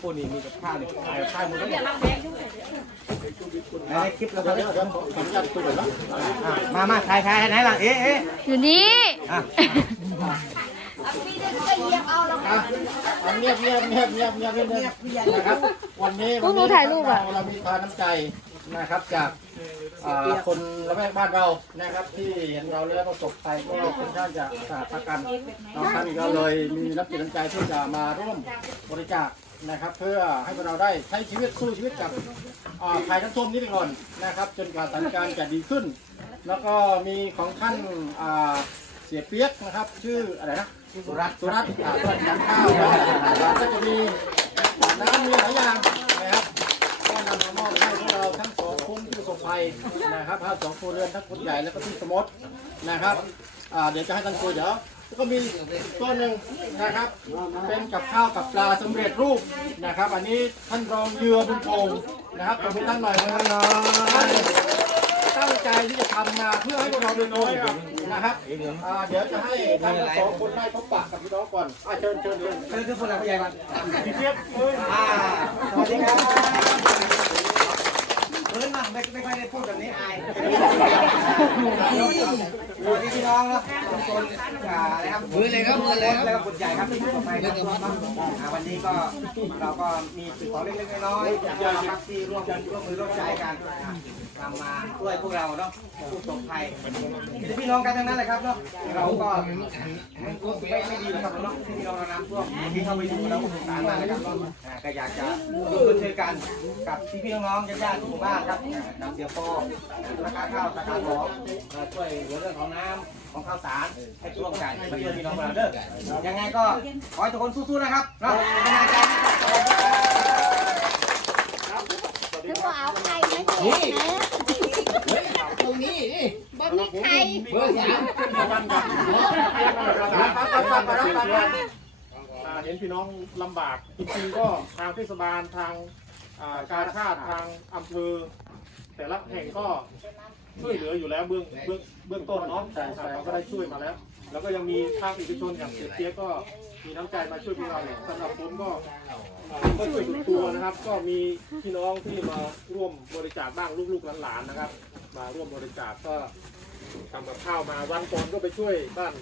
พวกนี้มีกับข้าวนี่ขายกับข้าวหมดแล้วอย่าเนี่ยลังแบงยุ่งเลยในคลิปเราเดี๋ก็ยวได้เดี๋ยวเดี๋ยวผมขออนุญาตคุยหน่อยนะอะมามาถ่ายถ่ายไหนล่ะ เอ๊ะเอ๊ะอยู่นี่อะอะเอาเงียบเงียบเงียบเงียบเงียบเงียบเงียบนะครับวันนี้พวกหนูถ่ายรูปอะเรามีทานน้ำใจนะครับจาก อ่าคนละแวกบ้านเรานะครับที่เห็นเราแล้วประสบภัยก็ค่อนข้างจะสาหัสประกันเราท่านก็เลยมีน้ำจิตน้ำใจที่จะมาร่วมบริจาคนะครับ เพื่อให้พวกเราได้ใช้ชีวิตสู้ชีวิตกับอ่าภัยทั้งท่วมนี้ไปก่อนนะครับ จนกว่าสถานการณ์จะดีขึ้น แล้วก็มีของท่านอ่าเสียเปียกนะครับ ชื่ออะไรนะสุรัตน์สุรัตน์อ่าสุรัตน์การข้าวนะก็จะมีน้ำมีหลายอย่างนะครับ นะครับทั้งสองครัวเรือนทั้งคนใหญ่แล้วก็ที่สมดนะครับอ่าเดี๋ยวจะให้ท่านคุยเดี๋ยวแล้วก็มีตัวหนึ่งนะครับ เป็นกับข้าวกับปลาสำเร็จรูปนะครับ อันนี้ท่านรองเยือบุญพงศ์นะครับขอบคุณท่านหน่อยนะครับท่านตั้งใจที่จะทำมาเพื่อให้พวกเราโดยตรงนะครับอ่าเดี๋ยวจะให้ท่านทั้งสองคนได้พบปะกับพี่น้องก่อนอ่าเชิญเชิญเชิญเชิญทุกคนเลยผู้ใหญ่บ้านพี่เจี๊ยบเอ้ยอ่าสวัสดีครับเพื่อนมั่งไม่ไม่ค่อยได้พูดแบบนี้อายสวัสดีพี่น้องเนาะทุกคนอ่านะครับมือเลยครับมือเลยแล้วก็บุญใหญ่ครับที่อยู่กับไปครับอ่วันนี้ก็เราก็มีสิ่งของเล็กๆน้อยๆจากเราครับที่ร่วมกันร่วมมือร่วมใจกันอ่าทำมาช่วยพวกเราเนาะผู้ประสบภัยเป็นพี่น้องกันทั้งนั้นเลยครับเนาะเราก็ไม่ไม่ไม่ดีหรอกครับเนาะที่พี่น้องเราน้ำท่วมที่เข้าไปอยู่แล้วสงสารมากเลยครับก็อยากจะร่วมด้วยช่วยกันกับพี่พี่น้องๆญาติๆทุกหมู่บ้านครับอ่านำเสียโป้ราคาข้าวราคาของมช่วยเหลือเรื่องของน้ำของข้าวสารให้ร่วมกันมาช่วยพี่น้องเราเด้อยังไงก็ขอให้ทุกคนสู้ๆนะครับเนาะเป็นกำลังใจให้กับเราคือว่าเอาใครนะเจ๊นะบ่มีใครเบอร์สามวันกับรับรับรับรับรับอ่าเห็นพี่น้องลำบากจริงๆก็ทางเทศบาลทาง อ่าการชาติทางอำเภอ แต่ละแห่งก็ช่วยเหลืออยู่แล้วเบื้องเบื้องเบื้องต้นเนาะอ่าเราก็ได้ช่วยมาแล้ว แล้วก็ยังมีภาคเอกชนอย่างเสียเตี้ยก็มีน้ำใจมาช่วยพวกเราเนี่ยสำหรับผมก็อ่าก็ช่วยสุดตัวนะครับ ก็มีพี่น้องที่มาร่วมบริจาคบ้างลูกๆหลานๆนะครับ มาร่วมบริจาคก็ทำกับข้าวมาวันก่อนก็ไปช่วยบ้าน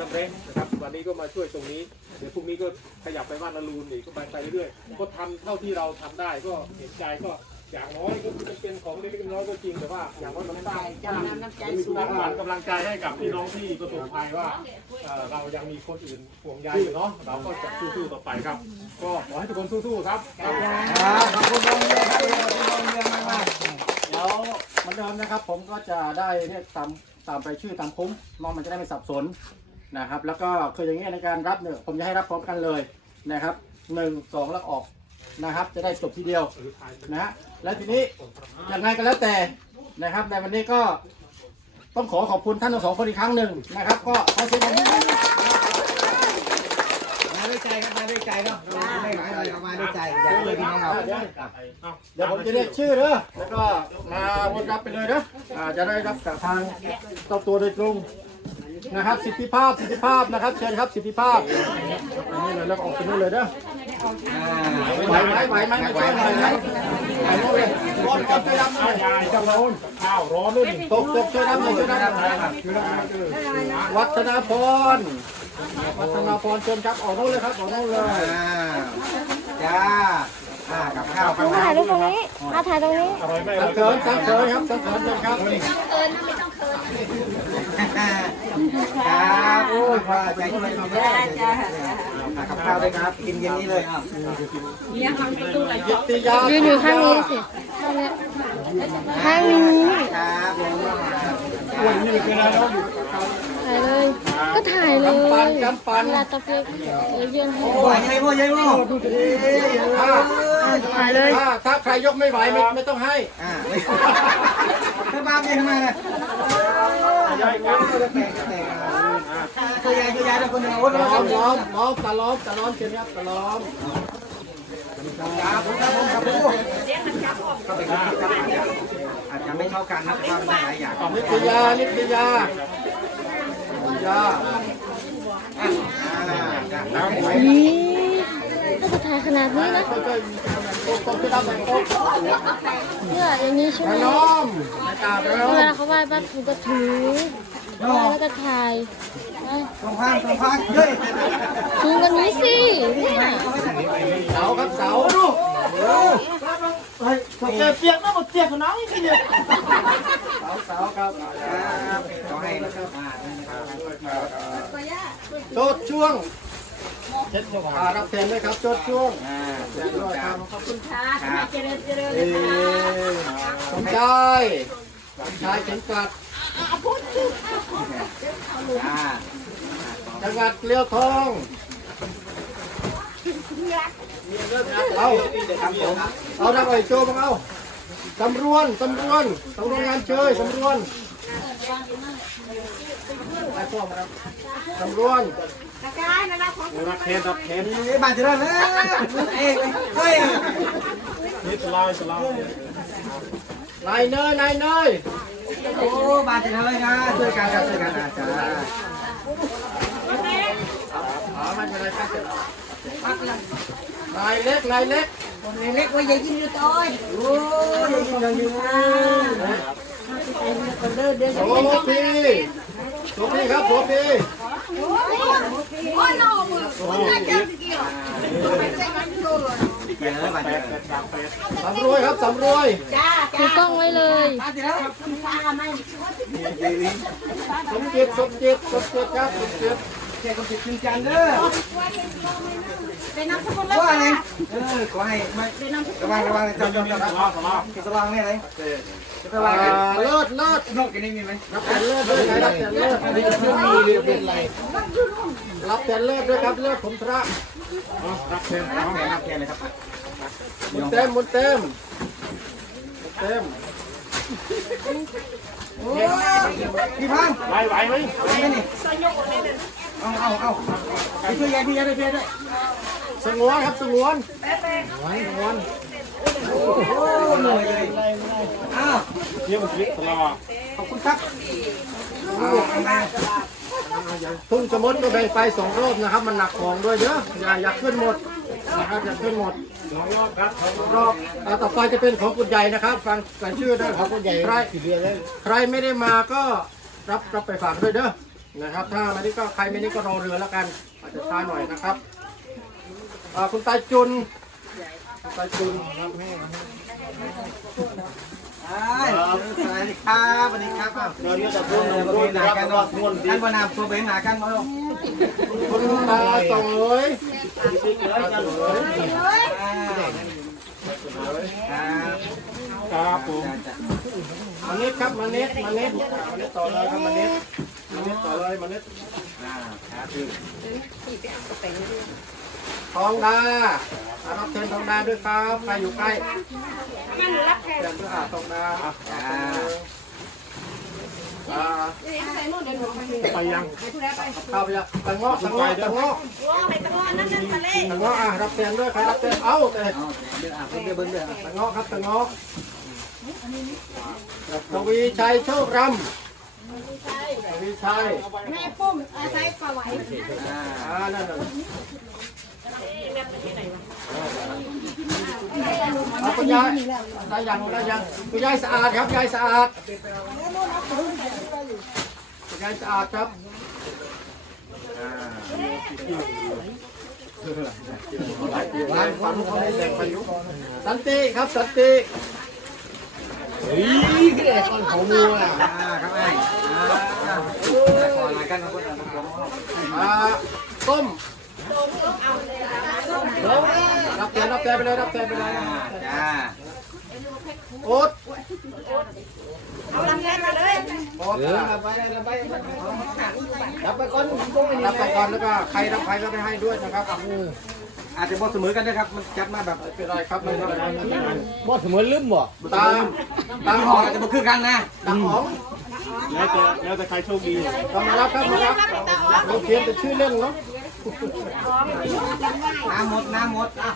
กำเร็นะครับวันนี้ก็มาช่วยตรงนี้ เดี๋ยวพรุ่งนี้ก็ขยับไปบ้านนารูนอีกก็ไปไปเรื่อยๆก็ทำเท่าที่เราทำได้ก็เห็นใจก็อย่างน้อยก็จะเป็นของเล็กๆน้อยก็จริงแต่ว่าอย่างน้อยมันสร้างสร้างน้ำใจสูงกำลังใจให้กับพี่น้องที่ประสบภัยว่าเออเรายังมีคนอื่นห่วงใยอยู่เนาะเราก็จะสู้ๆต่อไปครับ ก็ขอให้ทุกคนสู้ๆครับครับขอบคุณน้องเรือครับขอบคุณน้องเรือมากมากเดี๋ยวเหมือนเดิมนะครับ ผมก็จะได้เรียกตามตามไปชื่อตามคุ้มน้องมันจะได้ไม่สับสน นะครับ แล้วก็คืออย่างเงี้ยในการรับเนี่ยผมจะให้รับพร้อมกันเลยนะครับหนึ่งสองแล้วออกนะครับ จะได้จบทีเดียวนะฮะแล้วทีนี้ยังไงก็แล้วแต่นะครับในวันนี้ก็ต้องขอขอบคุณท่านทั้งสองคนอีกครั้งหนึ่งนะครับ ก็ขอเสียงปรบมือมาด้วยใจครับมาด้วยใจเนาะเราไม่หมายอะไรเรามาด้วยใจอยากช่วยพี่น้องเราเดี๋ยวเดี๋ยวผมจะเรียกชื่อเด้อแล้วก็มาวนรับไปเลยนะอ่าจะได้รับจากทางเจ้าตัวโดยตรง นะครับ สิทธิภาพสิทธิภาพนะครับ เชิญครับสิทธิภาพอันนี้เลยแล้วก็ออกไปนู่นเลยเด้ออ่าไหวไหมไหวไหมไม่ช่วยหน่อยไหมไหวนู่นเลยรถก็ช่วยรับหน่อยยายเจ้าโน้นข้าวร้อนนู่นตกตกช่วยรับหน่อยช่วยรับหน่อยวัฒนาพรวัฒนาพรเชิญครับออกนู่นเลยครับออกนู่นเลยอ่าจ้า อ่ากับข้าวกับมาถ่ายรูปตรงนี้ มาถ่ายตรงนี้ อร่อยไหมสังเขินสังเขินครับสังเขินเชิญครับครับโอ้ยพอใจช่วยพี่น้จ้ากับข้าวด้วยครับ กินเย็นนี้เลยอะยิตติยายืนอยู่ข้างนี้สิข้างนี้ข้างนี้ครับผมถ่ายเลย ก็ถ่ายเลยกำปันกำปันเวลาตะเกียบเดี๋ยวยืนให้โอ้ยยัยพ่อยัยพ่อ ถ่ายเลยถ้าถ้าใครยกไม่ไหวไม่ไม่ต้องให้อ่าถ้าบ้าเย็นทำไมล่ะยายครับจะแตกจะแตกตัวยายตัวยายทุกคนเอาโอ้ยล้เราอมล้ล้ออมมล้อมตะล้อมตะล้อมเชิญครับตะล้อมครับผมครับผมครับผมเข้าไปครับอาจจะไม่เท่ากันนะแต่ว่ามันหลายอย่างนิตยานิตยานิตยาอ่าจ้ะนี่นาดนี้นะช่วย ๆโต๊ะโต๊ะที่เราแต่งโต๊ะเนี่ยอย่างนี้ใช่ไหมขนมไม่กล้าไปแล้วเวลาเขาไหว้บ้านถูก็ถือไหว้แล้วก็ถ่ายไปตรงข้างตรงข้างเฮ้ยถือกันนี้สิเนี่ยเสาครับเสาลูกเฮ้ยเจ็บเปียกนะหมดเจ็บขนาดนี้เนี่ยเสาเสาครับขอให้มาโจดช่วง อ่ารับแทนด้วยครับโจดช่วงอ่าแทนด้วยครับครับเอ้สมชายสมชายเข็มกลัดอ่าจังหวัดเลี้ยวทองเอาครับผมเอาดักไอ้โจบังเอาสำรวนสำรวนสำรวนงานเชยสำรวน ไปพ่อมาครับสำรวนรักเทนรักเทนนี่บาดเจ็บแล้วเองเฮ้ยนี่สลายสลายนายเนยนายเนยโอ้บาดเจ็บเลยนะช่วยกันครับช่วยกันนะจ้าอ๋อไม่เป็นไรครับนายเล็กนายเล็กเล็กว่าอย่ายิงอยู่ต้อยโอ้ยยิงยังยิงเดินเดินโสพี โสพีครับโสพีโอ้ยนองมือคนน่าจะสิเกี่ยวไม่ใช่กันโดนเจ็บเลยบาดเจ็บสำรวยครับสำรวยจ้าถือกล้องไว้เลยบาดเจ็บแล้วคุณฟ้าไม่สมจิตสมจิตสมจิตครับสมจิต แค่คนติดจริงจังเด้อเป็นน้ำสกุลแล้วว่าไงค่ะเออขอให้ไม่เป็นน้ำสกุลระวังระวังจำจำจำสลายสลายสลองนี่อะไรระอ่วังาเลิศเลิศนกกันนี่มีไหมรับแต่เลิศด้วยใครรับแต่เลิศอันนี้ก็คือมีเรือเป็นไรรับแต่เลิศด้วยครับเลิศผมพระรักเทนรับแขนรับแขนเลยครับหมุนเต็มหมุนเต็มหมุนเต็มโอ้พี่พันไหวไหวไหมไปนี่ เอาเอาเอาไปช่วยยายพี่ยายด้วยพี่ยายด้วยสงวนครับสงวนสงวนโอ้เหนื่อยเลยอ้าวเยี่ยมคลิปสลายขอบคุณครับทุ่งสมุนก็แบ่งไปสองรอบนะครับ มันหนักของด้วยเยอะอย่าอย่าขึ้นหมดนะครับอย่าขึ้นหมดสองรอบครับสองรอบอ่าต่อไปจะเป็นของกุญใหญ่นะครับ ฟังฟังชื่อด้วยของกุญใหญ่ใครใครไม่ได้มาก็รับรับไปฝากด้วยเด้อ นะครับ ถ้าไม่ได้ก็ใครไม่ได้ก็รอเรือแล้วกัน อาจจะช้าหน่อยนะครับอ่าคุณตาจุนคุณตาจุนครับแม่สวัสดีครับสวัสดีครับเดี๋ยวจะพูดเดี๋ยวพูดหนากันเนาะท่านบนามตัวเบงหนากันมาลงคุณตาสงเลยครับผมมาเน็ตครับมาเน็ตมาเน็ตมาเน็ตต่อเลยครับมาเน็ตมา เน็ตต่อเลยมาเน็ตทองดาอ่ารับแทนทองดาด้วยครับใครอยู่ใกล้ยังรับแทนด้วยอ่าทองดาอะอ่าใส่หมดเดี๋ยวหนูไปยังเข้าไปยังตังเงาะตังเงาะตังเงาะว้าวไปตะวันนั่นนั่นทะเลตังเงาะอะรับแทนด้วยใครรับแทนเอ้าแต่เดี๋ยวอะเดี๋ยวเบิ้งเดี๋ยวตังเงาะครับตังเงาะทวีชัยโชครำ ทวีชัยแม่ปุ้มอาศัยปลาไหวอ่านั่นน่ะเอาคุณยายได้ยังได้ยังคุณยายสะอาดครับยายสะอาดคุณยายสะอาดครับวางฟังเขาไม่แรงพายุสันติครับสันติ ของมัวอ่าครับไอ้อ่าขอหนากันครับคนละอ่าต้มรับแทนรับแทนไปเลยรับแทนไปเลยจ้าโอ๊ตเอาลำแรกมาเลยโอ๊ตเอออะไปไปไปรับไปก่อนรับไปก่อนแล้วก็ใครรับใครก็ได้ให้ด้วยนะครับ อาจจะบอเสมอกันนะครับ มันจัดมาแบบไม่เป็นไรครับไม่เป็นไรไม่เป็นไรบอเสมอลืมบ่ตามตามหหอองอาจจะมาคือกันนะตามหองแล้วแต่แล้วแต่ใครโชคดีก็มารับครับมารับเราเขียนแต่ชื่อเล่นเนาะน้ำหมดน้ำหมดอะ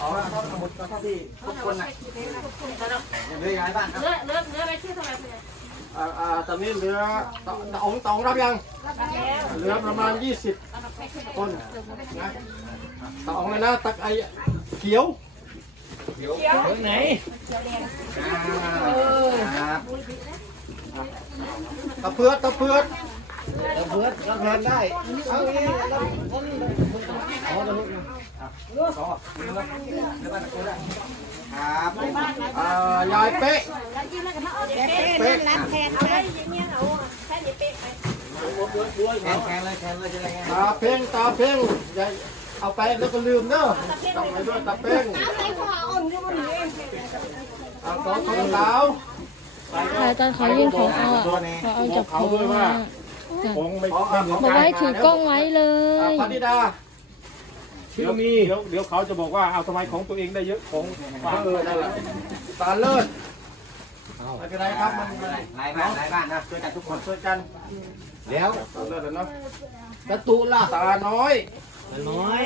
อ๋อครับหมดก็เท่าที่ทุกคนนะเดี๋ยวย้ายบ้านครับเลือกเลือกเลือกไปชื่อเท่าไหร่อ่าอ่าตอนนี้เหลือตตองตองรับยัง เหลือประมาณ 20 คนนะตองเลยนะ ตักไอเขียว ไหนครับตะเพือดตะเพือดเราเพื่อนเราทานได้เอาอย่างนี้เราผมอ๋อเราลูกสอง ครับอ่ายายเป๊ะเป๊ะรับแทนได้ยังเงี้ยเอาแค่นี้เป๊ะไปแทนแทนเลยแทนเลยจะได้ไงตาเพ่งตาเพ่งอย่าเอาไปแล้วก็ลืมเนอะจำไว้ด้วยตาเพ่งเอาใส่หัวอ่อนที่มันเองเอาสองคนสาวถ่ายตอนเขายื่นของเอาอะเขาเอาจับของมาจ้ะคงไม่ไม่เหมือนบอกกันว่าให้ถือกล้องไว้เลอ่ายพันธิดา เดี๋ยวมีเดี๋ยวเดี๋ยวเขาจะบอกว่าเอาทำไมของตัวเองได้เยอะของฝากเออนั่นแหละตาเลิศไม่เป็นไรครับมันมันหลายบ้านหลายบ้านนะช่วยกันทุกคนช่วยกันเดี๋ยวตาเลิศเนาะประตูล่ะตาน้อยน้อย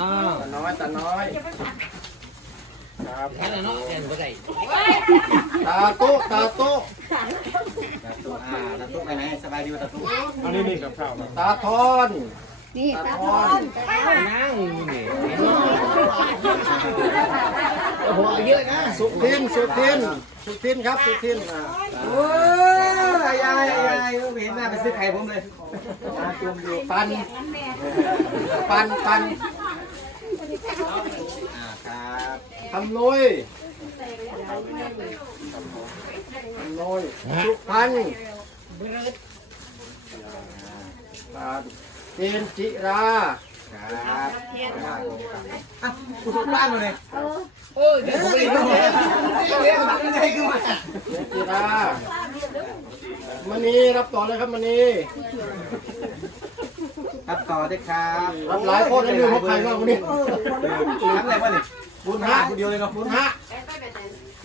อ่าตาน้อยตาน้อยครับแค่นั้นเนาะแค่นั้นก็ได้ตาโต๊ะตาโต๊ะตาตุ๊อ่าตาตุ๊ไปไหนสบายดีตาตุ๊อันนี้นี่กับข้าวนะตาทอน นี่ตาตาททออนนนั่งนี่โอ้โหเยอะนะสุทินสุทินสุทินครับสุทินอ่าโอ้ยยายยายเห็นหน้าไปซื้อไข่ผมเลยมาจุ่มอยู่ปันปันปันอ่าครับทำนุยทำนุยสุพันธ์อ่า เจนจิราครับอะกูถูกบ้านมาเลยเออเดี๋ยวผมไปดูเลยเดี๋ยวมันจะให้ขึ้นมาเจนจิรามณีรับต่อเลยครับมณีครับต่อด้วยครับรับหลายคนแล้วลืมว่าใครบ้างวันนี้ทำอะไรวะเนี่ยบุญฮะคนเดียวเลยเนาะบุญฮะ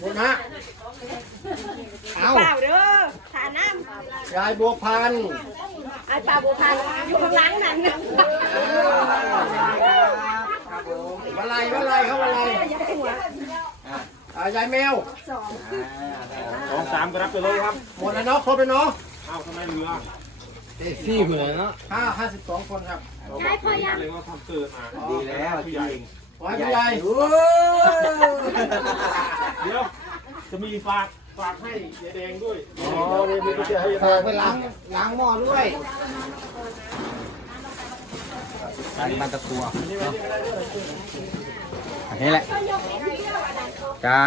บุญฮะเอาเปล่าเด้อทาน้ยายบัวพันธ์ำ ไอ้ปลาบัวพันอยู่ข้างหลังนั่นครับผมมาลัยมาลัยเขามาลัยอ่ายายแมวสองสามก็รับไปเลยครับหมดแล้วเนาะครบแล้วเนาะเอ้าทำไมเหลือสี่เหมือนเนาะห้าห้าสิบสองคนครับเราบอกตัวเองเลยว่าทำเกิดมาดีแล้วผู้จใหญ่ริงขอให้ผู้ใหญ่โอ้เดี๋ยวจะมีฝาก ฝากให้ยายแดงด้วยอ๋อนี่มีผู้ใหญ่ให้ฝากไปล้างล้างหม้อด้วยอันนี้มันตะกัวอันนี้แหละจ้า